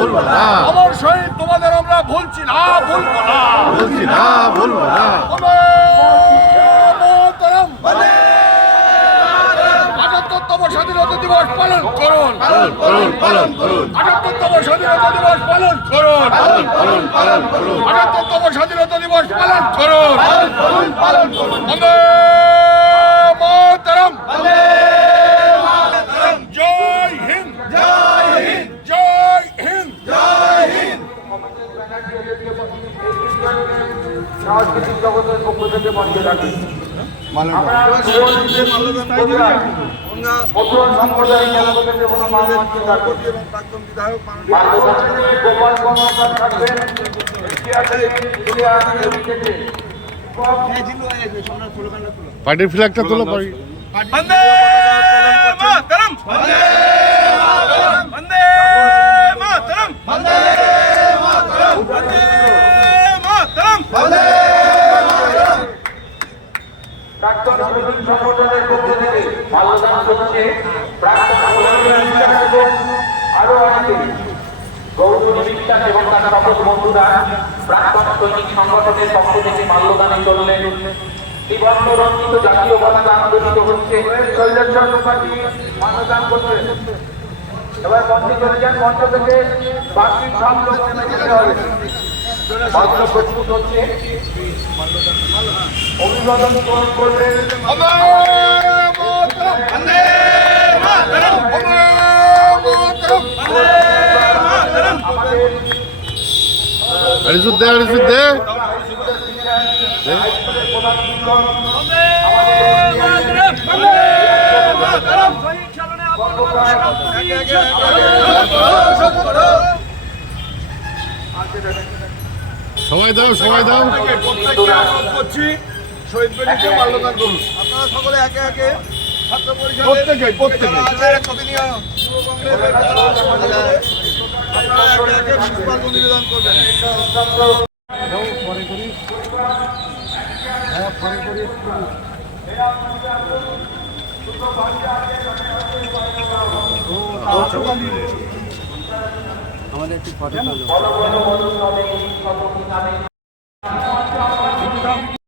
ভুলবো না। বলছি অমর শহীদ তোমাদের আমরা ভুলছি না ভুলবো না। বলছি না ভুলবো না। আটাত্তরতম স্বাধীনতা দিবস পালন করুন। পালন করুন পালন আটাত্তরতম স্বাধীনতা দিবস পালন করুন। পালন করুন পালন করুন। আটাত্তরতম স্বাধীনতা দিবস পালন করুন। সাংস্কৃতিক জগতের পার্টির ফ্ল্যাগটা তোলো পারি বন্দে মাতরম বন্দে মাতরম বন্দে মাতরম প্রাক্তন শ্রমিক সংগঠনের পক্ষ থেকে মাল্যদান করছে, প্রাক্তন আরও অনেকে। গৌরী বিশ্বাস এবং তার সকল বন্ধুরা, প্রাক্তন সৈনিক সংগঠনের পক্ষ থেকে মাল্যদানে চললেন। নিবন্ধ রঞ্জিত জাতীয় পতাকা আন্দোলিত হচ্ছে। শৈলেশ্বর মুখার্জি মাল্যদান করছে এবার মঞ্চে চলে যান মঞ্চ থেকে বাকি সব লোক অভিবাদন করবেন বন্দে মাতরম। বন্দে মাতরম বন্দে মাতরম। বন্দে মাতরম। আমাদের আরিসুদ দে আরিসুদ দে প্রধান শিক্ষক বন্দে মাতরম বন্দে মাতরম সবাই দাও সবাই দাও। করছি শহীদ বেদিকে মাল্যদান করুন আপনারা সকলে একে একে ছাত্র পরিষদের প্রত্যেকে প্রত্যেকে আছে কবিনীয় যুব কংগ্রেসের আপনারা একে